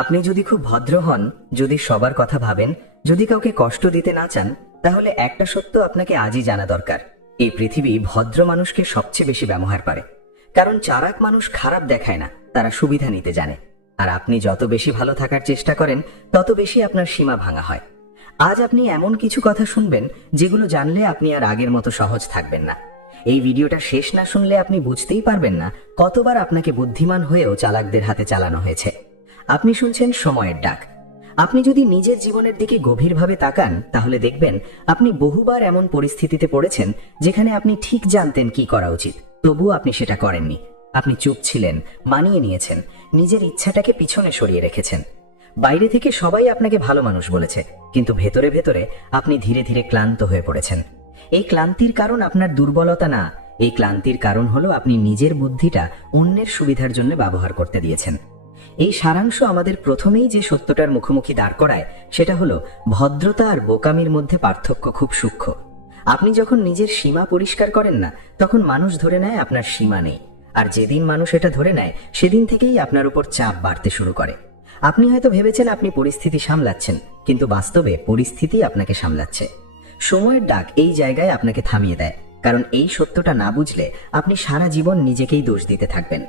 আপনি যদি খুব ভদ্র হন, যদি সবার কথা ভাবেন, যদি কাউকে কষ্ট দিতে না চান, তাহলে একটা সত্য আপনাকে আজই জানা দরকার। এই পৃথিবী ভদ্র মানুষকে সবচেয়ে বেশি ব্যবহার করে। কারণ চালাক মানুষ খারাপ দেখায় না, তারা সুবিধা নিতে জানে। আর আপনি যত বেশি ভালো থাকার চেষ্টা করেন, তত বেশি আপনার সীমা ভাঙা হয়। আজ আপনি এমন কিছু কথা শুনবেন যেগুলো জানলে আপনি আর আগের মতো সহজ থাকবেন না। এই ভিডিওটা শেষ না শুনলে আপনি বুঝতেই পারবেন না কতবার আপনাকে বুদ্ধিমান হয়েও চালাকদের হাতে চালানো হয়েছে। আপনি শুনছেন সময়ের ডাক। আপনি যদি নিজের জীবনের দিকে গভীরভাবে তাকান, তাহলে দেখবেন আপনি বহুবার এমন পরিস্থিতিতে পড়েছেন যেখানে আপনি ঠিক জানতেন কি করা উচিত, তবুও আপনি সেটা করেননি। আপনি চুপ ছিলেন, মানিয়ে নিয়েছেন, নিজের ইচ্ছাটাকে পিছনে সরিয়ে রেখেছেন। বাইরে থেকে সবাই আপনাকে ভালো মানুষ বলেছে, কিন্তু ভেতরে ভেতরে আপনি ধীরে ধীরে ক্লান্ত হয়ে পড়েছেন। এই ক্লান্তির কারণ আপনার দুর্বলতা না, এই ক্লান্তির কারণ হলো আপনি নিজের বুদ্ধিটা অন্যের সুবিধার জন্য ব্যবহার করতে দিয়েছেন। এই সারাংশ আমাদের প্রথমেই যে সত্যটার মুখোমুখি দাঁড় করায়, সেটা হলো ভদ্রতা আর বোকামির মধ্যে পার্থক্য খুব সূক্ষ্ম। আপনি যখন নিজের সীমা পরিষ্কার করেন না, তখন মানুষ ধরে নেয় আপনার সীমা নেই। আর যেদিন মানুষ এটা ধরে নেয়, সেদিন থেকেই আপনার উপর চাপ বাড়তে শুরু করে। আপনি হয়তো ভেবেছেন আপনি পরিস্থিতি সামলাচ্ছেন, কিন্তু বাস্তবে পরিস্থিতি আপনাকে সামলাচ্ছে। সময়ের ডাক এই জায়গায় আপনাকে থামিয়ে দেয়, কারণ এই সত্যটা না বুঝলে আপনি সারা জীবন নিজেকেই দোষ দিতে থাকবেন।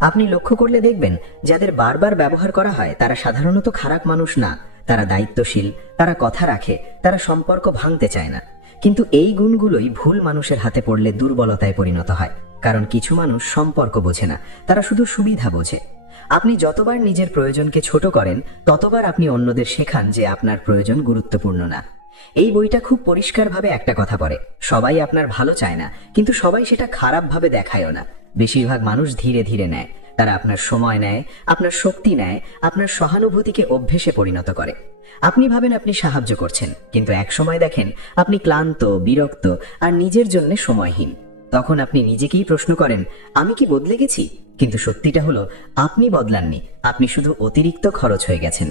আপনি লক্ষ্য করলে দেখবেন, যাদের বারবার ব্যবহার করা হয় তারা সাধারণত খারাপ মানুষ না, তারা দায়িত্বশীল, তারা কথা রাখে, তারা সম্পর্ক ভাঙতে চায় না। কিন্তু এই গুণগুলোই ভুল মানুষের হাতে পড়লে দুর্বলতায় পরিণত হয়। কারণ কিছু মানুষ সম্পর্ক বোঝে না, তারা শুধু সুবিধা বোঝে। আপনি যতবার নিজের প্রয়োজনকে ছোট করেন, ততবার আপনি অন্যদের শেখান যে আপনার প্রয়োজন গুরুত্বপূর্ণ না। এই বইটা খুব পরিষ্কারভাবে একটা কথা বলে, সবাই আপনার ভালো চায় না, কিন্তু সবাই সেটা খারাপভাবে দেখায়ও না। বেশিরভাগ মানুষ ধীরে ধীরে নেয়, তারা আপনার সময় নেয়, আপনার শক্তি নেয়, আপনার সহানুভূতিকে অভ্যেসে পরিণত করে। আপনি ভাবেন আপনি সাহায্য করছেন, কিন্তু একসময় দেখেন আপনি ক্লান্ত, বিরক্ত আর নিজের জন্য সময়হীন। তখন আপনি নিজেকেই প্রশ্ন করেন, আমি কি বদলে গেছি? কিন্তু সত্যিটা হলো আপনি বদলাননি, আপনি শুধু অতিরিক্ত খরচ হয়ে গেছেন।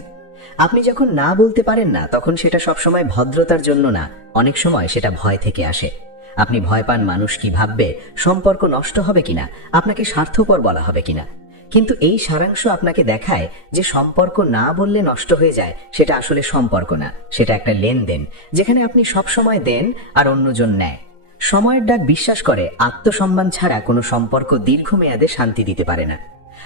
আপনি যখন না বলতে পারেন না, তখন সেটা সবসময় ভদ্রতার জন্য না, অনেক সময় সেটা ভয় থেকে আসে। আপনি ভয় পান মানুষ কি ভাববে, সম্পর্ক নষ্ট হবে কিনা, আপনাকে স্বার্থপর বলা হবে কিনা। কিন্তু এই সারাংশ আপনাকে দেখায় যে সম্পর্ক না বললে নষ্ট হয়ে যায়, সেটা আসলে সম্পর্ক না, সেটা একটা লেনদেন, যেখানে আপনি সবসময় দেন আর অন্যজন নেয়। সময়ের ডাক বিশ্বাস করে আত্মসম্মান ছাড়া কোনো সম্পর্ক দীর্ঘমেয়াদে শান্তি দিতে পারে না।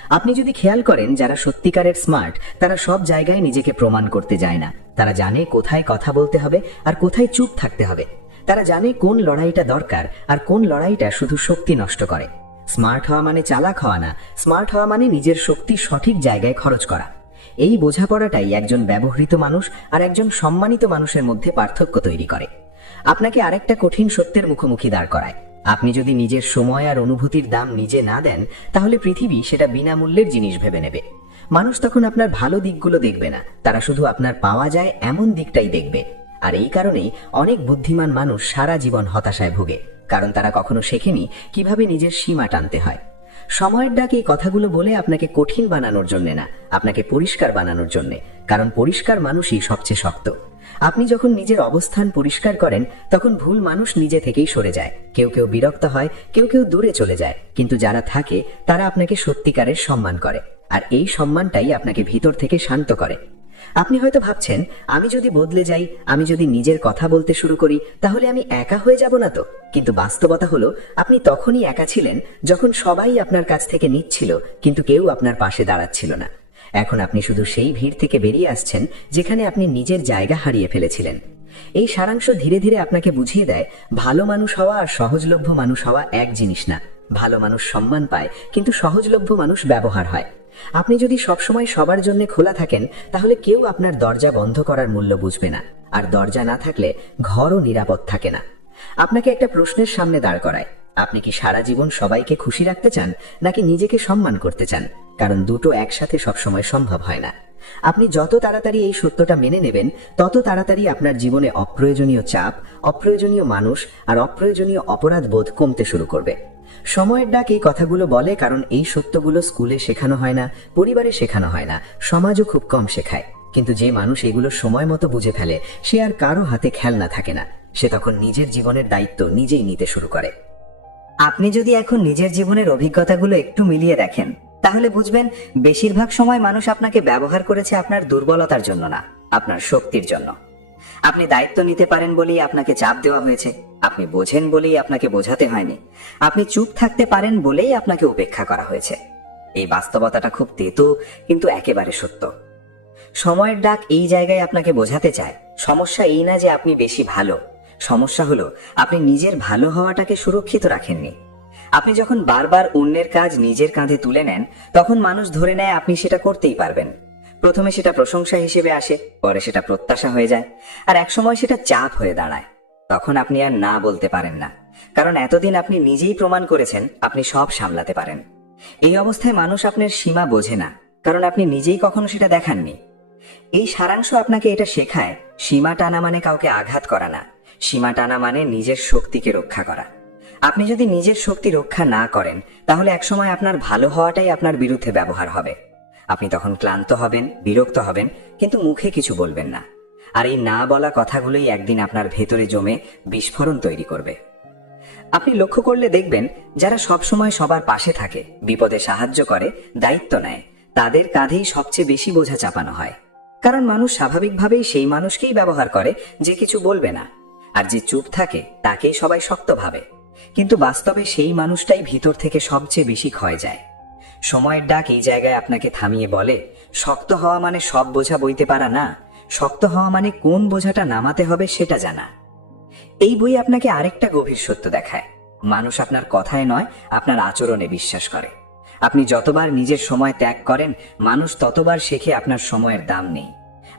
আপনি যদি খেয়াল করেন, যারা সত্যিকারের স্মার্ট, তারা সব জায়গায় নিজেকে প্রমাণ করতে যায় না। তারা জানে কোথায় কথা বলতে হবে আর কোথায় চুপ থাকতে হবে। তারা জানে কোন লড়াইটা দরকার আর কোন লড়াইটা শুধু শক্তি নষ্ট করে। স্মার্ট হওয়া মানে চালাক হওয়া না, স্মার্ট হওয়া মানে নিজের শক্তি সঠিক জায়গায় খরচ করা। এই বোঝাপড়াটাই একজন ব্যবহৃত মানুষ আর একজন সম্মানিত মানুষের মধ্যে পার্থক্য তৈরি করে। আপনাকে আরেকটা কঠিন সত্যের মুখোমুখি দাঁড় করায়। আপনি যদি নিজের সময় আর অনুভূতির দাম নিজে না দেন, তাহলে পৃথিবী সেটা বিনামূল্যের জিনিস ভেবে নেবে। মানুষ তখন আপনার ভালো দিকগুলো দেখবে না, তারা শুধু আপনার পাওয়া যায় এমন দিকটাই দেখবে। আর এই কারণেই অনেক বুদ্ধিমান মানুষ সারা জীবন হতাশায় ভোগে, কারণ তারা কখনো শেখেনি কিভাবে নিজের সীমা টানতে হয়। সময়ের ডাক এই কথাগুলো বলে আপনাকে কঠিন বানানোর জন্য না, আপনাকে পরিষ্কার বানানোর জন্য। কারণ পরিষ্কার মানুষই সবচেয়ে শক্ত। আপনি যখন নিজের অবস্থান পরিষ্কার করেন, তখন ভুল মানুষ নিজে থেকেই সরে যায়। কেউ কেউ বিরক্ত হয়, কেউ কেউ দূরে চলে যায়, কিন্তু যারা থাকে তারা আপনাকে সত্যিকারের সম্মান করে। আর এই সম্মানটাই আপনাকে ভিতর থেকে শান্ত করে। আপনি হয়তো ভাবছেন, আমি যদি বদলে যাই, আমি যদি নিজের কথা বলতে শুরু করি, তাহলে আমি একা হয়ে যাব না তো? কিন্তু বাস্তবতা হলো, আপনি তখনই একা ছিলেন যখন সবাই আপনার কাছ থেকে নিচ্ছিল, কিন্তু কেউ আপনার পাশে দাঁড়াচ্ছিল না। এখন আপনি শুধু সেই ভিড় থেকে বেরিয়ে আসছেন যেখানে আপনি নিজের জায়গা হারিয়ে ফেলেছিলেন। এই সারাংশ ধীরে ধীরে আপনাকে বুঝিয়ে দেয়, ভালো মানুষ হওয়া আর সহজলভ্য মানুষ হওয়া এক জিনিস না। ভালো মানুষ সম্মান পায়, কিন্তু সহজলভ্য মানুষ ব্যবহার হয়। আপনি যদি সবসময় সবার জন্য খোলা থাকেন, তাহলে কেউ আপনার দরজা বন্ধ করার মূল্য বুঝবে না। আর দরজা না থাকলে ঘরও নিরাপদ থাকে না। আপনাকে একটা প্রশ্নের সামনে দাঁড় করায়, আপনি কি সারা জীবন সবাইকে খুশি রাখতে চান, নাকি নিজেকে সম্মান করতে চান? কারণ দুটো একসাথে সবসময় সম্ভব হয় না। আপনি যত তাড়াতাড়ি এই সত্যটা মেনে নেবেন, তত তাড়াতাড়ি আপনার জীবনে অপ্রয়োজনীয় চাপ, অপ্রয়োজনীয় মানুষ আর অপ্রয়োজনীয় অপরাধ বোধ কমতে শুরু করবে। সময়ের ডাক এই কথাগুলো বলে কারণ এই সত্যগুলো স্কুলে শেখানো হয় না, পরিবারে শেখানো হয় না, সমাজও খুব কম শেখায়। কিন্তু যে মানুষ এগুলো সময় মতো বুঝে ফেলে, সে আর কারো হাতে খেলনা থাকে না। সে তখন নিজের জীবনের দায়িত্ব নিজেই নিতে শুরু করে। আপনি যদি এখন নিজের জীবনের অভিজ্ঞতাগুলো একটু মিলিয়ে দেখেন, তাহলে বুঝবেন বেশিরভাগ সময় মানুষ আপনাকে ব্যবহার করেছে আপনার দুর্বলতার জন্য না, আপনার শক্তির জন্য। আপনি দায়িত্ব নিতে পারেন বলেই আপনাকে চাপ দেওয়া হয়েছে, আপনি বোঝেন বলেই আপনাকে বোঝাতে হয়নি, আপনি চুপ থাকতে পারেন বলেই আপনাকে উপেক্ষা করা হয়েছে। এই বাস্তবতাটা খুব তেতো, কিন্তু একেবারে সত্য। সময়ের ডাক এই জায়গায় আপনাকে বোঝাতে চায়, সমস্যা এই না যে আপনি বেশি ভালো, সমস্যা হলো আপনি নিজের ভালো হওয়াটাকে সুরক্ষিত রাখেননি। আপনি যখন বারবার অন্যের কাজ নিজের কাঁধে তুলে নেন, তখন মানুষ ধরে নেয় আপনি সেটা করতেই পারবেন। প্রথমে সেটা প্রশংসা হিসেবে আসে, পরে সেটা প্রত্যাশা হয়ে যায়, আর একসময় সেটা চাপ হয়ে দাঁড়ায়। তখন আপনি আর না বলতে পারেন না, কারণ এতদিন আপনি নিজেই প্রমাণ করেছেন আপনি সব সামলাতে পারেন। এই অবস্থায় মানুষ আপনার সীমা বোঝে না, কারণ আপনি নিজেই কখনো সেটা দেখাননি। এই সারাংশ আপনাকে এটা শেখায়, সীমা টানা মানে কাউকে আঘাত করা না, সীমা টানা মানে নিজের শক্তিকে রক্ষা করা। আপনি যদি নিজের শক্তি রক্ষা না করেন, তাহলে একসময় আপনার ভালো হওয়াটাই আপনার বিরুদ্ধে ব্যবহার হবে। আপনি তখন ক্লান্ত হবেন, বিরক্ত হবেন, কিন্তু মুখে কিছু বলবেন না। আর এই না বলা কথাগুলোই একদিন আপনার ভেতরে জমে বিস্ফোরণ তৈরি করবে। আপনি লক্ষ্য করলে দেখবেন, যারা সবসময় সবার পাশে থাকে, বিপদে সাহায্য করে, দায়িত্ব নেয়, তাদের কাঁধেই সবচেয়ে বেশি বোঝা চাপানো হয়। কারণ মানুষ স্বাভাবিকভাবেই সেই মানুষকেই ব্যবহার করে যে কিছু বলবে না, আর যে চুপ থাকে তাকেই সবাই শক্ত ভাবে। কিন্তু বাস্তবে সেই মানুষটাই ভিতর থেকে সবচেয়ে বেশি ক্ষয় যায়। সময়ের ডাক এই জায়গায় আপনাকে থামিয়ে বলে, শক্ত হওয়া মানে সব বোঝা বইতে পারা না, শক্ত হওয়া মানে কোন বোঝাটা নামাতে হবে সেটা জানা। এই বই আপনাকে আরেকটা গভীর সত্য দেখায়, মানুষ আপনার কথায় নয়, আপনার আচরণে বিশ্বাস করে। আপনি যতবার নিজের সময় ত্যাগ করেন, মানুষ ততবার শেখে আপনার সময়ের দাম নেই।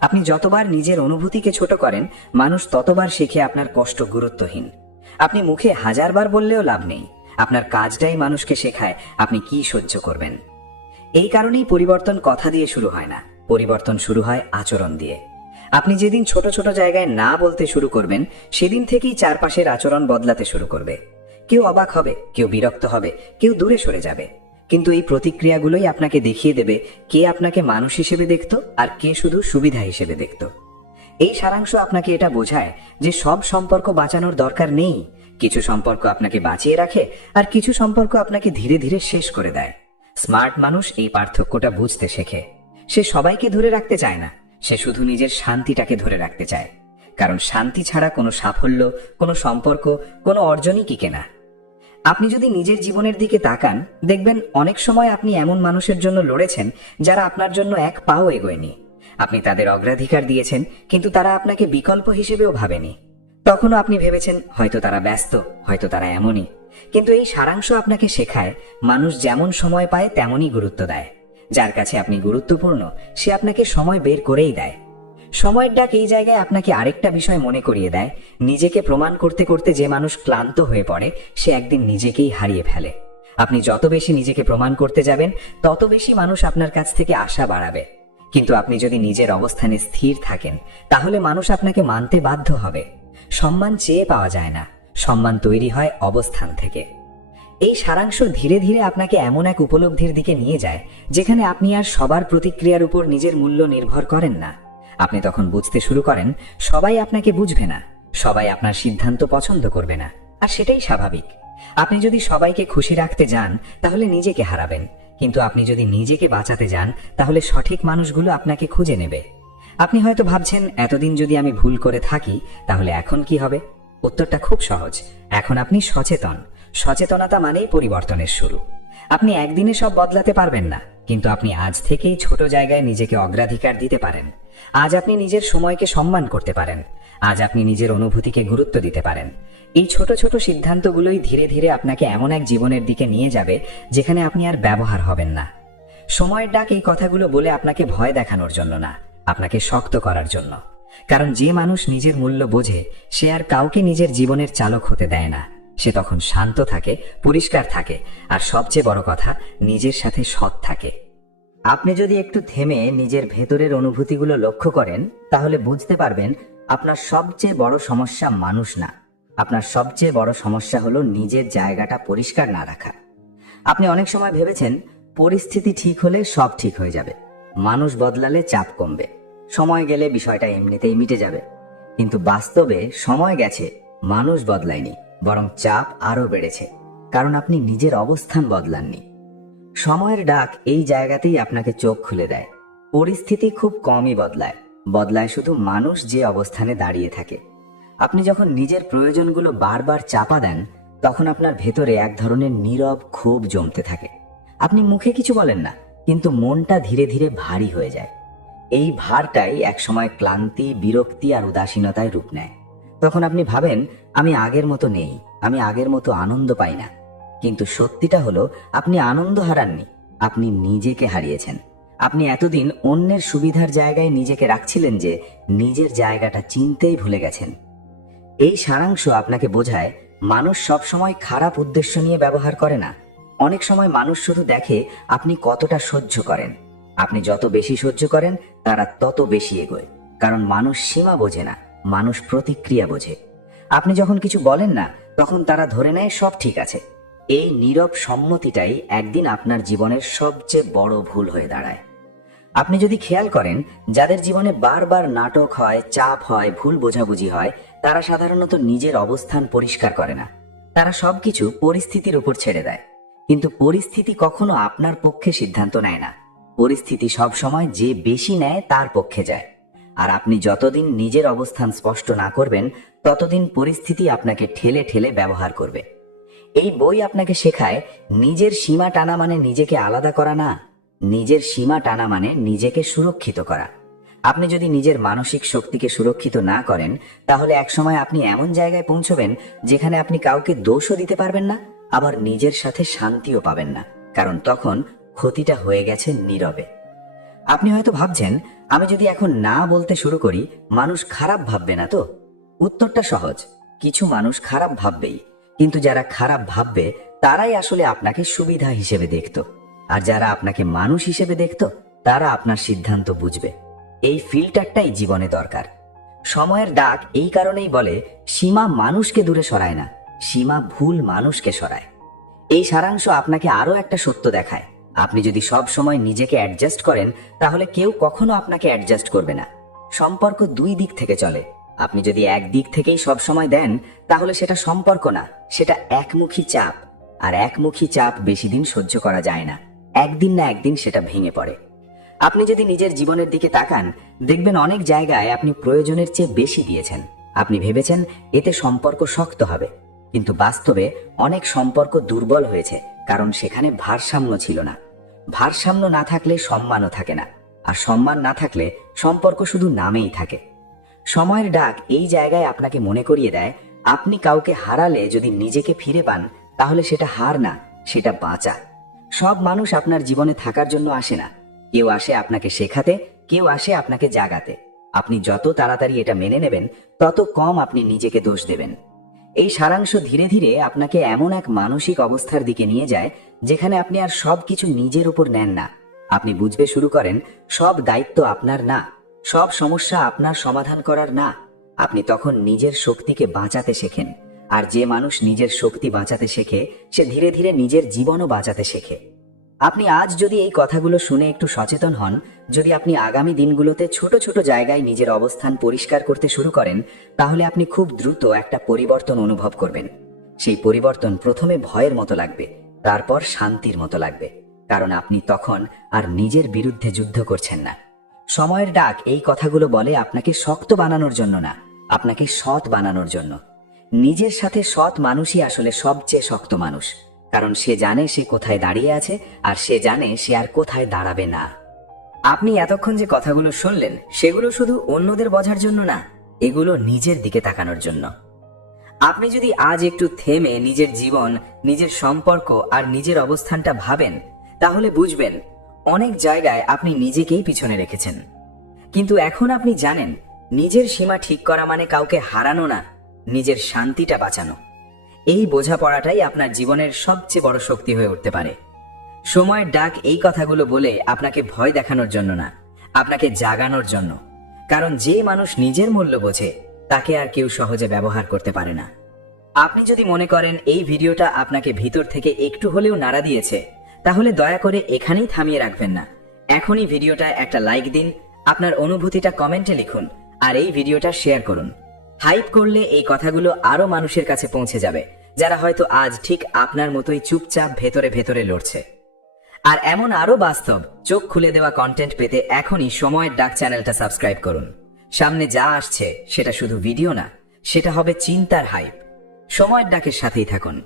আপনি যতবার নিজের অনুভূতিকে ছোট করেন, মানুষ ততবার শেখে আপনার কষ্ট গুরুত্বহীন। আপনি মুখে হাজারবার বললেও লাভ নেই, আপনার কাজটাই মানুষকে শেখায় আপনি কি সহ্য করবেন। এই কারণেই পরিবর্তন কথা দিয়ে শুরু হয় না, পরিবর্তন শুরু হয় আচরণ দিয়ে। আপনি যেদিন ছোট ছোট জায়গায় না বলতে শুরু করবেন, সেদিন থেকেই চারপাশের আচরণ বদলাতে শুরু করবে। কেউ অবাক হবে, কেউ বিরক্ত হবে, কেউ দূরে সরে যাবে, কিন্তু এই প্রতিক্রিয়াগুলোই আপনাকে দেখিয়ে দেবে কে আপনাকে মানুষ হিসেবে দেখত আর কে শুধু সুবিধা হিসেবে দেখত। এই সারাংশ আপনাকে এটা বোঝায় যে সব সম্পর্ক বাঁচানোর দরকার নেই, কিছু সম্পর্ক আপনাকে বাঁচিয়ে রাখে, আর কিছু সম্পর্ক আপনাকে ধীরে ধীরে শেষ করে দেয়। স্মার্ট মানুষ এই পার্থক্যটা বুঝতে শেখে। সে সবাইকে ধরে রাখতে চায় না, সে শুধু নিজের শান্তিটাকে ধরে রাখতে চায়। কারণ শান্তি ছাড়া কোনো সাফল্য, কোনো সম্পর্ক, কোনো অর্জনই টিকে না। আপনি যদি নিজের জীবনের দিকে তাকান, দেখবেন অনেক সময় আপনি এমন মানুষের জন্য লড়েছেন যারা আপনার জন্য এক পাও এগোয়নি। আপনি তাদের অগ্রাধিকার দিয়েছেন, কিন্তু তারা আপনাকে বিকল্প হিসেবেও ভাবেনি। তখনও আপনি ভেবেছেন হয়তো তারা ব্যস্ত, হয়তো তারা এমনই। কিন্তু এই সারাংশ আপনাকে শেখায়, মানুষ যেমন সময় পায় তেমনই গুরুত্ব দেয়। যার কাছে আপনি গুরুত্বপূর্ণ, সে আপনাকে সময় বের করেই দেয়। সময়ের ডাক এই জায়গায় আপনাকে আরেকটা বিষয় মনে করিয়ে দেয়, নিজেকে প্রমাণ করতে করতে যে মানুষ ক্লান্ত হয়ে পড়ে, সে একদিন নিজেকেই হারিয়ে ফেলে। আপনি যত বেশি নিজেকে প্রমাণ করতে যাবেন, তত বেশি মানুষ আপনার কাছ থেকে আশা বাড়াবে। কিন্তু আপনি যদি নিজের অবস্থানে স্থির থাকেন, তাহলে মানুষ আপনাকে মানতে বাধ্য হবে। সম্মান চেয়ে পাওয়া যায় না, সম্মান তৈরি হয় অবস্থান থেকে। এই সারাংশ ধীরে ধীরে আপনাকে এমন এক উপলব্ধির দিকে নিয়ে যায়, যেখানে আপনি আর সবার প্রতিক্রিয়ার উপর নিজের মূল্য নির্ভর করেন না। আপনি তখন বুঝতে শুরু করেন, সবাই আপনাকে বুঝবে না, সবাই আপনার সিদ্ধান্ত পছন্দ করবে না, আর সেটাই স্বাভাবিক। আপনি যদি সবাইকে খুশি রাখতে যান, তাহলে নিজেকে হারাবেন, কিন্তু আপনি যদি নিজেকে বাঁচাতে যান, তাহলে সঠিক মানুষগুলো আপনাকে খুঁজে নেবে। আপনি হয়তো ভাবছেন, এতদিন যদি আমি ভুল করে থাকি, তাহলে এখন কি হবে? উত্তরটা খুব সহজ, এখন আপনি সচেতন। সচেতনতা মানেই পরিবর্তনের শুরু। আপনি একদিনে সব বদলাতে পারবেন না, কিন্তু আপনি আজ থেকেই ছোট জায়গায় নিজেকে অগ্রাধিকার দিতে পারেন। আজ আপনি নিজের সময়কে সম্মান করতে পারেন, আজ আপনি নিজের অনুভূতিকে গুরুত্ব দিতে পারেন। এই ছোট ছোট সিদ্ধান্তগুলোই ধীরে ধীরে আপনাকে এমন এক জীবনের দিকে নিয়ে যাবে, যেখানে আপনি আর ব্যবহার হবেন না। সময়ের ডাক এই কথাগুলো বলে আপনাকে ভয় দেখানোর জন্য না, আপনাকে শক্ত করার জন্য। কারণ যে মানুষ নিজের মূল্য বোঝে, সে আর কাউকে নিজের জীবনের চালক হতে দেয় না। সে তখন শান্ত থাকে, পরিষ্কার থাকে, আর সবচেয়ে বড় কথা, নিজের সাথে সৎ থাকে। আপনি যদি একটু থেমে নিজের ভেতরের অনুভূতিগুলো লক্ষ্য করেন, তাহলে বুঝতে পারবেন আপনার সবচেয়ে বড় সমস্যা মানুষ না, আপনার সবচেয়ে বড় সমস্যা হলো নিজের জায়গাটা পরিষ্কার না রাখা। আপনি অনেক সময় ভেবেছেন পরিস্থিতি ঠিক হলে সব ঠিক হয়ে যাবে, মানুষ বদলালে চাপ কমবে, সময় গেলে বিষয়টা এমনিতেই মিটে যাবে। কিন্তু বাস্তবে সময় গেছে, মানুষ বদলায়নি, বরং চাপ আরো বেড়েছে, কারণ আপনি নিজের অবস্থান বদলাননি। সময়ের ডাক এই জায়গাতেই আপনাকে চোখ খুলে দেয়। পরিস্থিতি খুব কমই বদলায়, বদলায় শুধু মানুষ যে অবস্থানে দাঁড়িয়ে থাকে। আপনি যখন নিজের প্রয়োজনগুলো বারবার চাপা দেন, তখন আপনার ভেতরে এক ধরনের নীরব ক্ষোভ জমতে থাকে। আপনি মুখে কিছু বলেন না, কিন্তু মনটা ধীরে ধীরে ভারী হয়ে যায়। এই ভারটাই একসময় ক্লান্তি, বিরক্তি আর উদাসীনতায় রূপ নেয়। তখন আপনি ভাবেন, আমি আগের মতো নেই, আমি আগের মতো আনন্দ পাই না। কিন্তু সত্যিটা হলো, আপনি আনন্দ হারাননি, আপনি নিজেকে হারিয়েছেন। আপনি এতদিন অন্যের সুবিধার জায়গায় নিজেকে রাখছিলেন যে নিজের জায়গাটা চিনতেই ভুলে গেছেন। এই সারাংশ আপনাকে বোঝায়, মানুষ সব সময় খারাপ উদ্দেশ্য নিয়ে ব্যবহার করে না। অনেক সময় মানুষ শুধু দেখে আপনি কতটা সহ্য করেন। আপনি যত বেশি সহ্য করেন, তারা তত বেশি এগোয়। কারণ মানুষ সীমা বোঝে না, মানুষ প্রতিক্রিয়া বোঝে। আপনি যখন কিছু বলেন না, তখন তারা ধরে নেয় সব ঠিক আছে। এই নীরব সম্মতিটাই একদিন আপনার জীবনের সবচেয়ে বড় ভুল হয়ে দাঁড়ায়। আপনি যদি খেয়াল করেন, যাদের জীবনে বারবার নাটক হয়, চাপ হয়, ভুল বোঝাবুঝি হয়, তারা সাধারণত নিজের অবস্থান পরিষ্কার করে না। তারা সবকিছু পরিস্থিতির উপর ছেড়ে দেয়। কিন্তু পরিস্থিতি কখনো আপনার পক্ষে সিদ্ধান্ত নেয় না। পরিস্থিতি সবসময় যে বেশি নেয় তার পক্ষে যায়। আর আপনি যতদিন নিজের অবস্থান স্পষ্ট না করবেন, ততদিন পরিস্থিতি আপনাকে ঠেলে ঠেলে ব্যবহার করবে। এই বই আপনাকে শেখায়, নিজের সীমা টানা মানে নিজেকে আলাদা করা না, নিজের সীমা টানা মানে নিজেকে সুরক্ষিত করা। আপনি যদি নিজের মানসিক শক্তিকে সুরক্ষিত না করেন, তাহলে একসময় আপনি এমন জায়গায় পৌঁছবেন যেখানে আপনি কাউকে দোষও দিতে পারবেন না, আবার নিজের সাথে শান্তিও পাবেন না। কারণ তখন ক্ষতিটা হয়ে গেছে নীরবে। আপনি হয়তো ভাবছেন, আমি যদি এখন না বলতে শুরু করি, মানুষ খারাপ ভাববে না তো? উত্তরটা সহজ, কিছু মানুষ খারাপ ভাববেই, কিন্তু যারা খারাপ ভাববে তারাই আসলে আপনাকে সুবিধা হিসেবে দেখত। আর যারা আপনাকে মানুষ হিসেবে দেখত, তারা আপনার সিদ্ধান্ত বুঝবে। এই ফিল্টারটাই জীবনে দরকার। সময়ের ডাক এই কারণেই বলে, সীমা মানুষকে দূরে সরায় না, সীমা ভুল মানুষকে সরায়। এই সারাংশ আপনাকে আরো একটা সত্য দেখায়, আপনি যদি সব সময় নিজেকে অ্যাডজাস্ট করেন, তাহলে কেউ কখনো আপনাকে অ্যাডজাস্ট করবে না। সম্পর্ক দুই দিক থেকে চলে। আপনি যদি এক দিক থেকেই সব সময় দেন, তাহলে সেটা সম্পর্ক না, সেটা একমুখী চাপ। আর একমুখী চাপ বেশি দিন সহ্য করা যায় না, একদিন না একদিন সেটা ভেঙে পড়ে। আপনি যদি নিজের জীবনের দিকে তাকান, দেখবেন অনেক জায়গায় আপনি প্রয়োজনের চেয়ে বেশি দিয়েছেন। আপনি ভেবেছেন এতে সম্পর্ক শক্ত হবে, কিন্তু বাস্তবে অনেক সম্পর্ক দুর্বল হয়েছে, কারণ সেখানে ভারসাম্য ছিল না। ভারসাম্য না থাকলে সম্মানও থাকে না, আর সম্মান না থাকলে সম্পর্ক শুধু নামেই থাকে। সময়ের ডাক এই জায়গায় আপনাকে মনে করিয়ে দেয়, আপনি কাউকে হারালে যদি নিজেকে ফিরে পান, তাহলে সেটা হার না, সেটা বাঁচা। সব মানুষ আপনার জীবনে থাকার জন্য আসে না, কেউ আসে আপনাকে শেখাতে, কেউ আসে আপনাকে জাগাতে। আপনি যত তাড়াতাড়ি এটা মেনে নেবেন, তত কম আপনি নিজেকে দোষ দেবেন। এই সারাংশ ধীরে ধীরে আপনাকে এমন এক মানসিক অবস্থার দিকে নিয়ে যায়, যেখানে আপনি আর সবকিছু নিজের উপর নেন না। আপনি বুঝতে শুরু করেন, সব দায়িত্ব আপনার না, সব সমস্যা আপনার সমাধান করার না। আপনি তখন নিজের শক্তিকে বাঁচাতে শেখেন। আর যে মানুষ নিজের শক্তি বাঁচাতে শেখে, সে ধীরে ধীরে নিজের জীবনও বাঁচাতে শেখে। আপনি আজ যদি এই কথাগুলো শুনে একটু সচেতন হন, যদি আপনি আগামী দিনগুলোতে ছোট ছোট জায়গায় নিজের অবস্থান পরিষ্কার করতে শুরু করেন, তাহলে আপনি খুব দ্রুত একটা পরিবর্তন অনুভব করবেন। সেই পরিবর্তন প্রথমে ভয়ের মতো লাগবে, তারপর শান্তির মতো লাগবে, কারণ আপনি তখন আর নিজের বিরুদ্ধে যুদ্ধ করছেন না। সময়ের ডাক এই কথাগুলো বলে আপনাকে শক্ত বানানোর জন্য না, আপনাকে সৎ বানানোর জন্য। নিজের সাথে সৎ মানুষই আসলে সবচেয়ে শক্ত মানুষ, কারণ সে জানে সে কোথায় দাঁড়িয়ে আছে, আর সে জানে সে আর কোথায় দাঁড়াবে না। আপনি এতক্ষণ যে কথাগুলো শুনলেন, সেগুলো শুধু অন্যদের বোঝার জন্য না, এগুলো নিজের দিকে তাকানোর জন্য। আপনি যদি আজ একটু থেমে নিজের জীবন, নিজের সম্পর্ক আর নিজের অবস্থানটা ভাবেন, তাহলে বুঝবেন অনেক জায়গায় আপনি নিজেকেই পিছনে রেখেছেন। কিন্তু এখন আপনি জানেন, নিজের সীমা ঠিক করা মানে কাউকে হারানো না, নিজের শান্তিটা বাঁচানো। এই বোঝাপড়াটাই আপনার জীবনের সবচেয়ে বড় শক্তি হয়ে উঠতে পারে। সময়ের ডাক এই কথাগুলো বলে আপনাকে ভয় দেখানোর জন্য না, আপনাকে জাগানোর জন্য। কারণ যে মানুষ নিজের মূল্য বোঝে, তাকে আর কেউ সহজে ব্যবহার করতে পারে না। আপনি যদি মনে করেন এই ভিডিওটা আপনাকে ভিতর থেকে একটু হলেও নাড়া দিয়েছে, তাহলে দয়া করে এখানেই থামিয়ে রাখবেন না। এখনই ভিডিওটা একটা লাইক দিন, আপনার অনুভূতিটা কমেন্টে লিখুন, আর এই ভিডিওটা শেয়ার করুন। হাইপ করলে এই কথাগুলো আরো মানুষের কাছে পৌঁছে যাবে, যারা হয়তো আজ ঠিক আপনার মতোই চুপচাপ ভেতরে ভেতরে লড়ছে। আর এমন আরো বাস্তব চোখ খুলে দেওয়া কন্টেন্ট পেতে এখনই সময়ের ডাক চ্যানেলটা সাবস্ক্রাইব করুন। সামনে যা আসছে সেটা শুধু ভিডিও না, সেটা হবে চিন্তার হাইপ। সময়ের ডাকের সাথেই থাকুন।